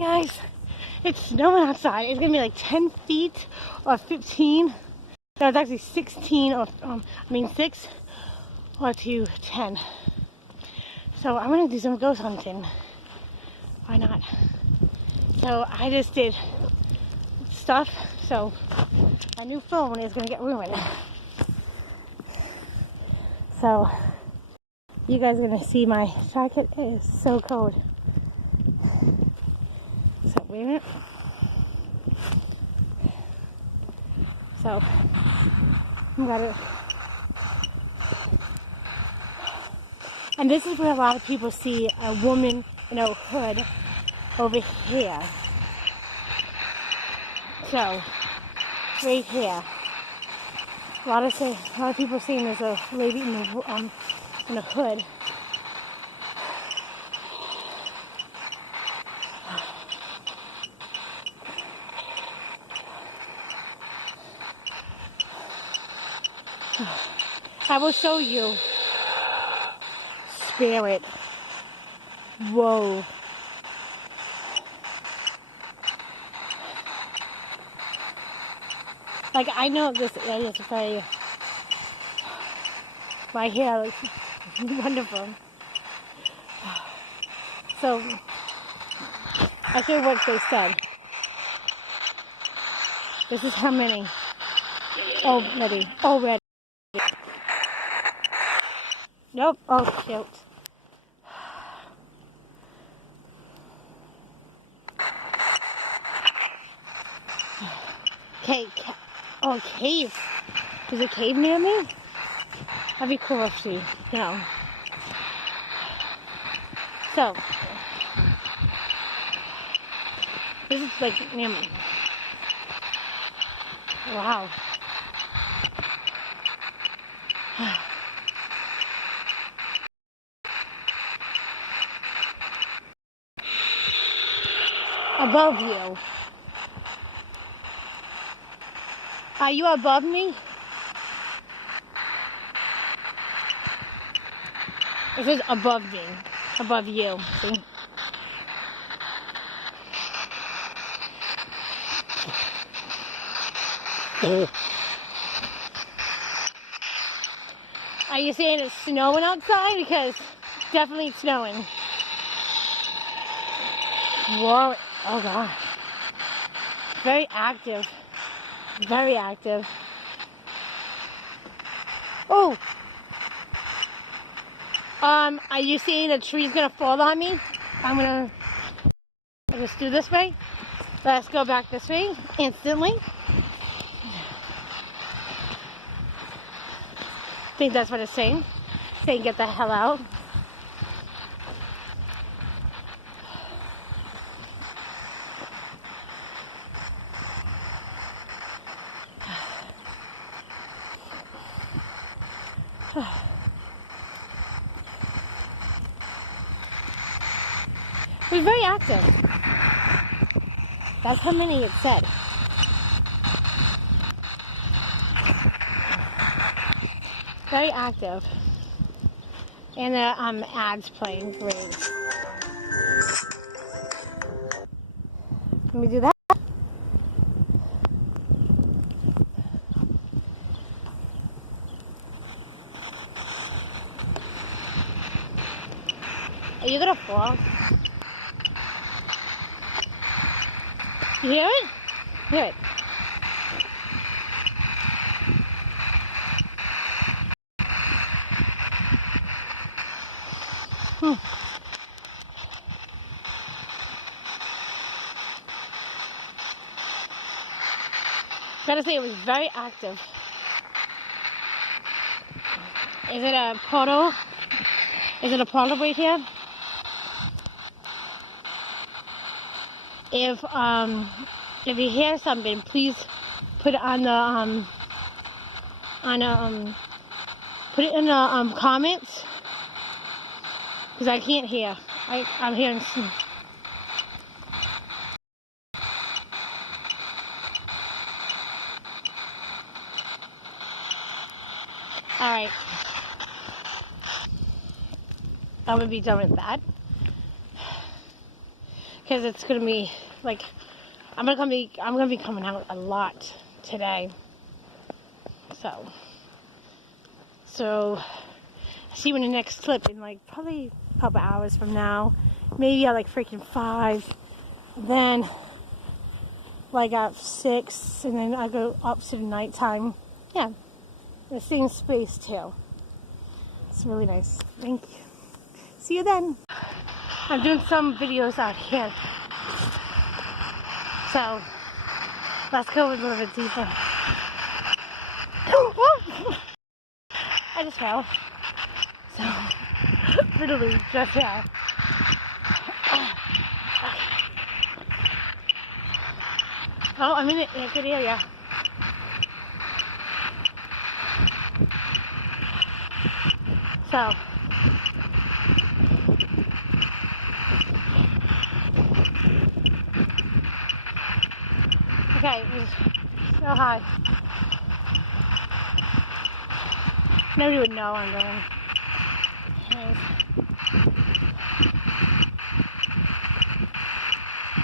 guys, it's snowing outside. It's gonna be like 10 feet or 15. No, it's actually 16 or 6 or to 10. So I'm gonna do some ghost hunting. Why not? So I just did stuff, so a new phone is gonna get ruined. So you guys are gonna see my jacket. It is so cold. So wait a minute. So I'm gonna, and this is where a lot of people see a woman in a hood over here. So right here, a lot of people seeing there's a lady in a hood. I will show you. Spirit. Whoa. Like, I know this area is very, right here looks wonderful. So, I'll show you what they said. This is how many. Already. Nope. Oh, shoot. Okay. Oh, cave. Is a cave near me? That'd be cool if she, So, this is like near me. Wow. Above you. Are you above me? It says above me. Above you. See? Are you saying it's snowing outside? Because it's definitely snowing. Whoa. Oh gosh. Very active. Very active. Oh. Are you seeing the tree's gonna fall on me? I'm gonna just do this way. Let's go back this way instantly. I think that's what it's saying. Saying get the hell out. It was very active. That's how many it said. Very active. And the ads playing. Great. Let me do that. Are you gonna fall? You hear it? Hear it. Gotta say, it was very active. Is it a portal? Is it a portal right here? If you hear something, please put it on the put it in the comments, because I can't hear. I'm hearing. All right, I'm gonna be done with that. because it's gonna be like I'm gonna be coming out a lot today. So see you in the next clip in like probably a couple hours from now, maybe at like freaking 5, then like at 6, and then I go up to the nighttime. Yeah, the same space too. It's really nice. Thank you. See you then. I'm doing some videos out here, so let's go a little bit deeper. I just fell. So, literally just fell. Oh, I'm in a good area. So, okay, it was so high. Nobody would know I'm going. Anyways.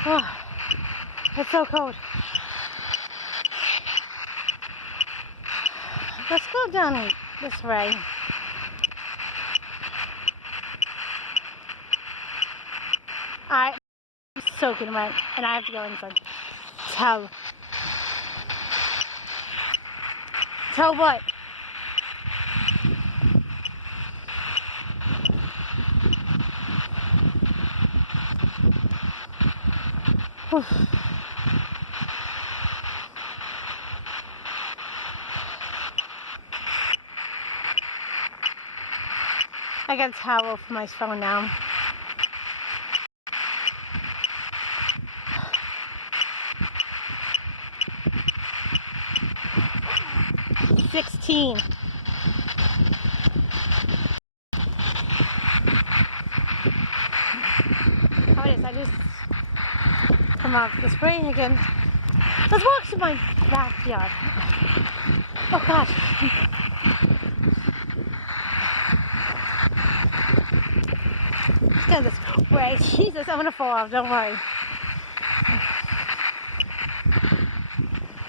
Oh, it's so cold. Let's go down this way. I'm soaking wet, and I have to go inside. Tell what? Whew. I got a towel for my phone now. $16. How it is, I just come out the spring again. Let's walk to my backyard. Oh gosh. Let's go this way. Jesus, I'm gonna fall off, don't worry.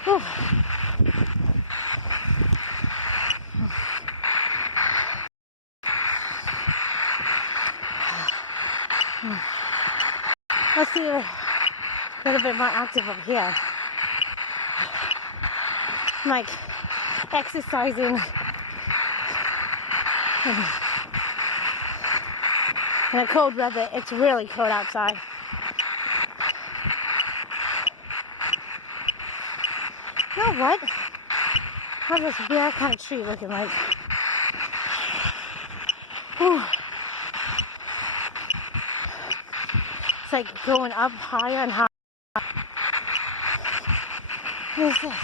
Whew. Let's see a little bit more active up here. I'm like exercising. In the cold weather, it's really cold outside. You know what? How's this weird kind of tree looking like? Whew. It's like going up higher and higher. What is this?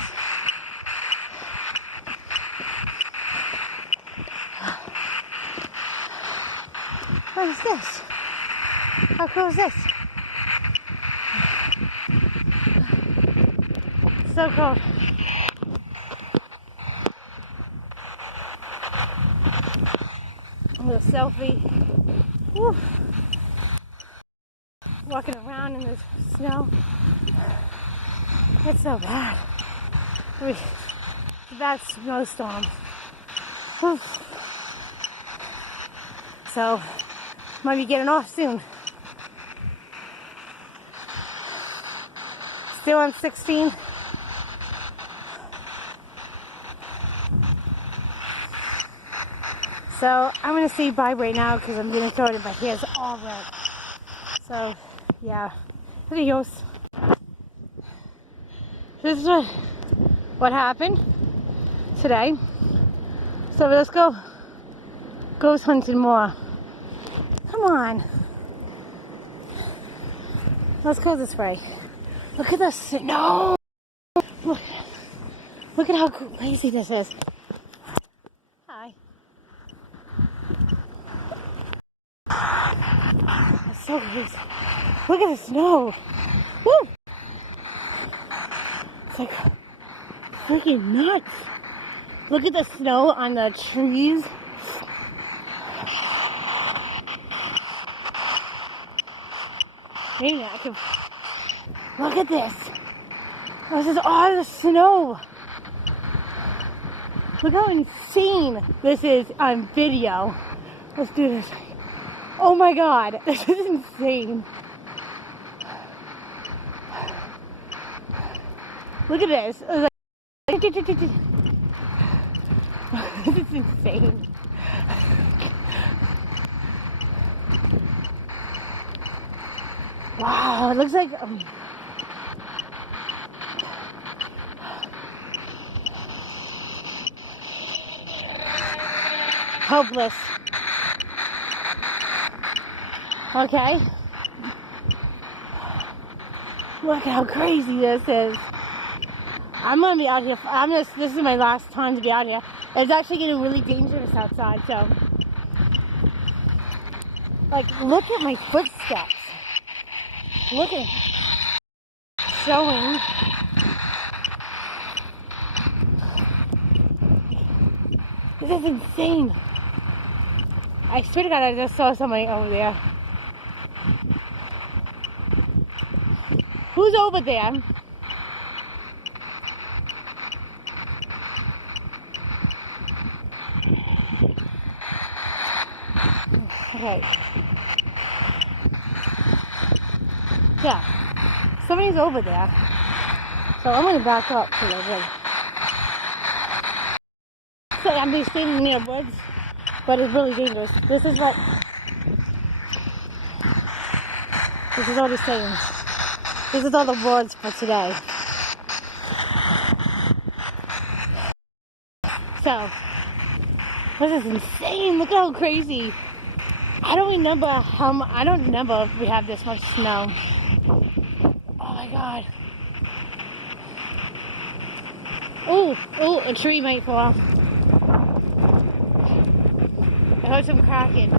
What is this? How cool is this? So cool. A little selfie. Woo. Walking around in the snow. It's so bad. It's a bad snowstorm. Whew. So, might be getting off soon. Still on 16. So, I'm going to say bye right now because I'm getting started. My hair's all wet. So, yeah. Adios. This is what happened today. So, let's go ghost hunting more. Come on. Let's go this way. Look at the snow. Look at how crazy this is. Hi. It's so crazy. Look at the snow. Woo! It's like freaking nuts. Look at the snow on the trees. Maybe I can. Look at this. This is all the snow. Look how insane this is on video. Let's do this. Oh my god, this is insane. Look at this. This is insane. Wow, it looks like hopeless. Okay. Look how crazy this is. I'm gonna be out here. This is my last time to be out here. It's actually getting really dangerous outside, so. Like, look at my footsteps. Look at it. Showing. This is insane. I swear to God, I just saw somebody over there. Who's over there? Okay. Yeah. Somebody's over there. So I'm going to back up to the woods. So I'm just standing near woods, but it's really dangerous. This is what he's saying. This is all the words for today. So, this is insane. Look how crazy. I don't remember if we have this much snow. Oh my god. Oh, a tree might fall. I heard some cracking.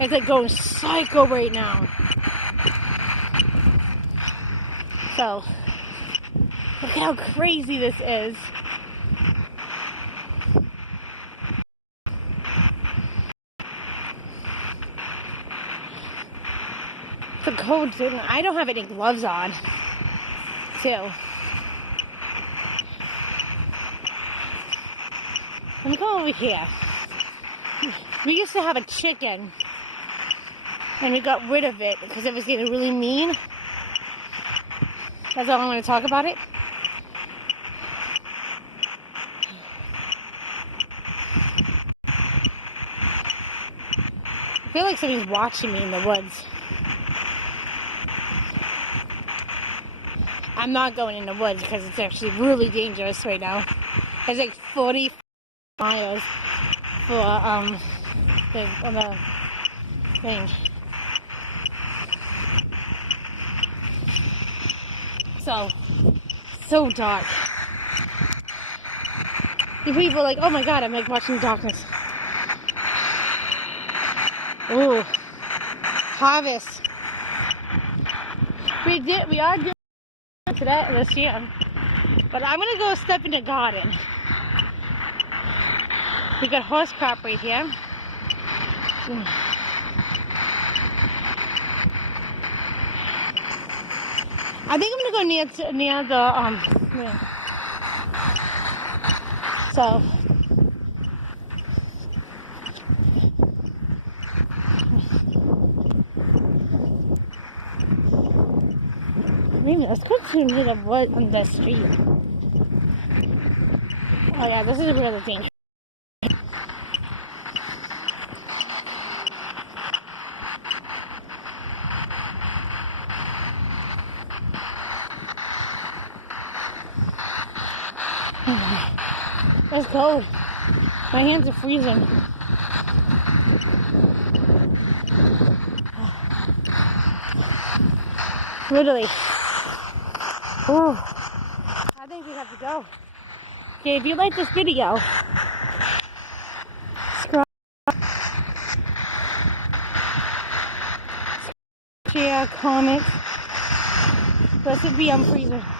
It's like going psycho right now. So, look how crazy this is. The cold, I don't have any gloves on, too. Let me go over here. We used to have a chicken, and we got rid of it because it was getting really mean. That's all I'm going to talk about it. I feel like somebody's watching me in the woods. I'm not going in the woods because it's actually really dangerous right now. It's like 40 miles for on the thing. So dark. The people are like, oh my god, I'm like watching darkness. Ooh, harvest. We are doing this year, but I'm gonna go step in the garden. We got horse crop right here. I think I'm gonna go near the so. Let's go to the wood on the street. Oh yeah, this is a really thing. It's cold. My hands are freezing. Literally. Oh, I think we have to go. Okay, if you like this video, subscribe, share, comment. Recipe, I'm freezing.